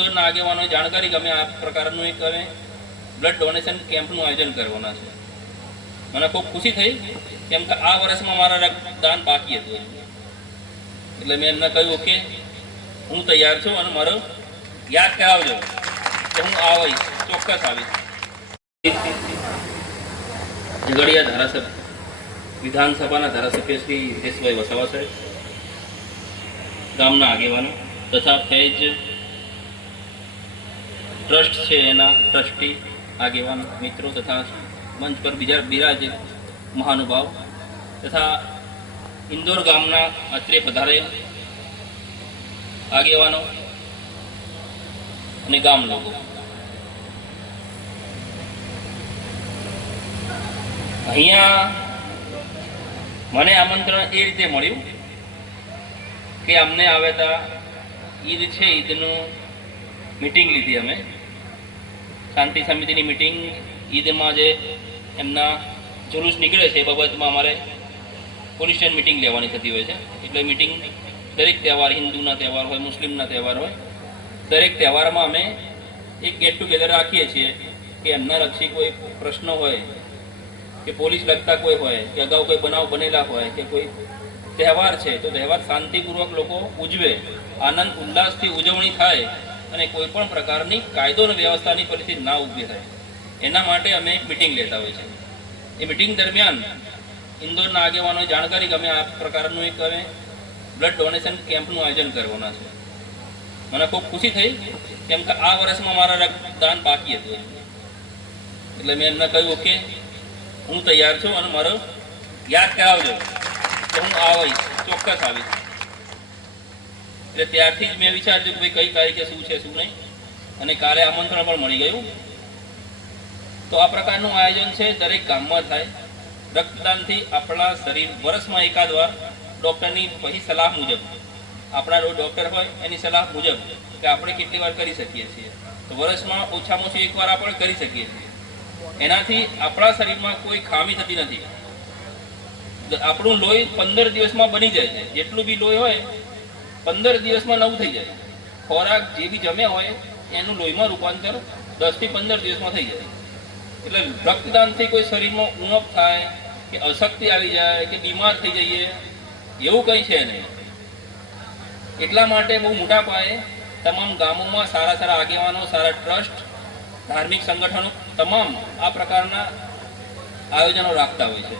ઇન્દોરના આગેવાનોએ જાણ કરી કે અમે આ પ્રકારનું એક અમે બ્લડ ડોનેશન કેમ્પનું આયોજન કરવાના છે. મને ખૂબ ખુશી થઈ, કેમ કે આ વર્ષમાં મારા રક્તદાન બાકી હતું. એટલે મેં એમને કહ્યું કે હું તૈયાર છું અને મારો યાદ કરાવજો કે હું આવીશ, ચોક્કસ આવીશ. ઝઘડિયા ધારાસભ્ય વિધાનસભાના ધારાસભ્ય શ્રી હિતેશભાઈ વસાવા સાહેબ, ગામના આગેવાનો તથા ફૈજ ટ્રસ્ટ છે એના ટ્રસ્ટી આગેવાન મિત્રો તથા મંચ પર બીજા બિરાજ મહાનુભાવ તથા ઇન્દોર ગામના અત્રે પધારેલ આગેવાનો અને ગામ લોકો, અહીંયા મને આમંત્રણ એ રીતે મળ્યું કે અમને આવ્યા ઈદ છે, ઈદનું મિટિંગ લીધી અમે, શાંતિ સમિતિની મિટિંગ. ઈદમાં જે એમના જુલુસ નીકળે છે એ બાબતમાં અમારે પોલીસ સ્ટેશન મિટિંગ લેવાની થતી હોય છે. એટલે મિટિંગ દરેક તહેવાર, હિન્દુના તહેવાર હોય, મુસ્લિમના તહેવાર હોય, દરેક તહેવારમાં અમે એક ગેટ ટુગેધર રાખીએ છીએ કે એમના લક્ષી કોઈ પ્રશ્ન હોય કે પોલીસ લગતા કોઈ હોય કે અગાઉ કોઈ બનાવ બનેલા હોય કે કોઈ તહેવાર છે તો તહેવાર શાંતિપૂર્વક લોકો ઉજવે, આનંદ ઉલ્લાસથી ઉજવણી થાય અને કોઈ પણ પ્રકારની કાયદો અને વ્યવસ્થાની પરિસ્થિતિ ના ઊભી થાય, એના માટે અમે એક મિટિંગ લેતા હોય છે. એ મિટિંગ દરમિયાન ઇન્દોરના આગેવાનોએ જાણ કરી કે અમે આ પ્રકારનું એક અમે બ્લડ ડોનેશન કેમ્પનું આયોજન કરવાના છે. મને ખૂબ ખુશી થઈ, કેમ કે આ વર્ષમાં મારા રક્તદાન બાકી હતું. એટલે મેં એમને કહ્યું કે હું તૈયાર છું અને મારો યાદ કરાવજો કે હું આવીશ, ચોક્કસ આવીશ. એટલે ત્યારથી જ મેં વિચાર્યું કે ભાઈ કઈ તારીખે શું છે શું નહીં, અને કાલે આમંત્રણ પણ મળી ગયું. તો આ પ્રકારનું આયોજન છે દરેક ગામમાં થાય. રક્તદાનથી આપણા શરીર વર્ષમાં એકાદ વાર ડૉક્ટરની પછી સલાહ મુજબ, આપણા ડૉક્ટર હોય એની સલાહ મુજબ કે આપણે કેટલી વાર કરી શકીએ છીએ, તો વર્ષમાં ઓછામાં ઓછી એકવાર આપણે કરી શકીએ છીએ. એનાથી આપણા શરીરમાં કોઈ ખામી થતી નથી. આપણું લોહી 15 દિવસમાં બની જાય છે, જેટલું બી લોહી હોય 15 દિવસમાં નવું થઈ જાય. ખોરાક જે બી જમ્યા હોય એનું લોહીમાં રૂપાંતર 10 થી 15 દિવસમાં થઈ જાય. એટલે રક્તદાનથી કોઈ શરીરમાં ઉણપ થાય કે અશક્તિ આવી જાય કે બીમાર થઈ જઈએ એવું કંઈ છે નહીં. એટલા માટે બહુ મોટા પાયે તમામ ગામોમાં સારા સારા આગેવાનો, સારા ટ્રસ્ટ, ધાર્મિક સંગઠનો તમામ આ પ્રકારના આયોજનો રાખતા હોય છે.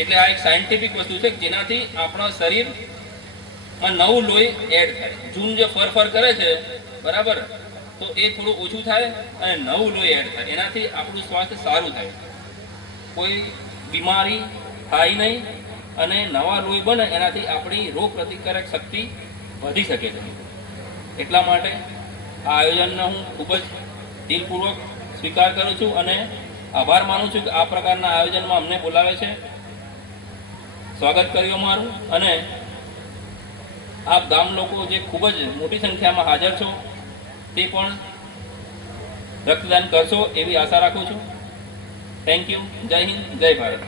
એટલે આ એક સાયન્ટિફિક વસ્તુ છે જેનાથી આપણા શરીરમાં નવું લોહી એડ થાય. જૂન જે ફર કરે છે બરાબર, તો એ થોડું ઓછું થાય અને નવું લોહી એડ થાય. એનાથી આપણું સ્વાસ્થ્ય સારું થાય, કોઈ બીમારી થાય નહીં અને નવા લોહી બને એનાથી આપણી રોગ પ્રતિકારક શક્તિ વધી શકે છે. એટલા માટે આ આયોજનનો હું ખૂબ જ દિલપૂર્વક સ્વીકાર કરું છું અને આભાર માનું છું કે આ પ્રકારના આયોજનમાં અમને બોલાવે છે, સ્વાગત કર્યું મારું. અને આપ ગામ લોકો જે ખૂબ જ મોટી સંખ્યામાં હાજર છો તે પણ રક્તદાન કરશો એવી આશા રાખું છું. Thank you. જય હિન્દ, જય ભારત.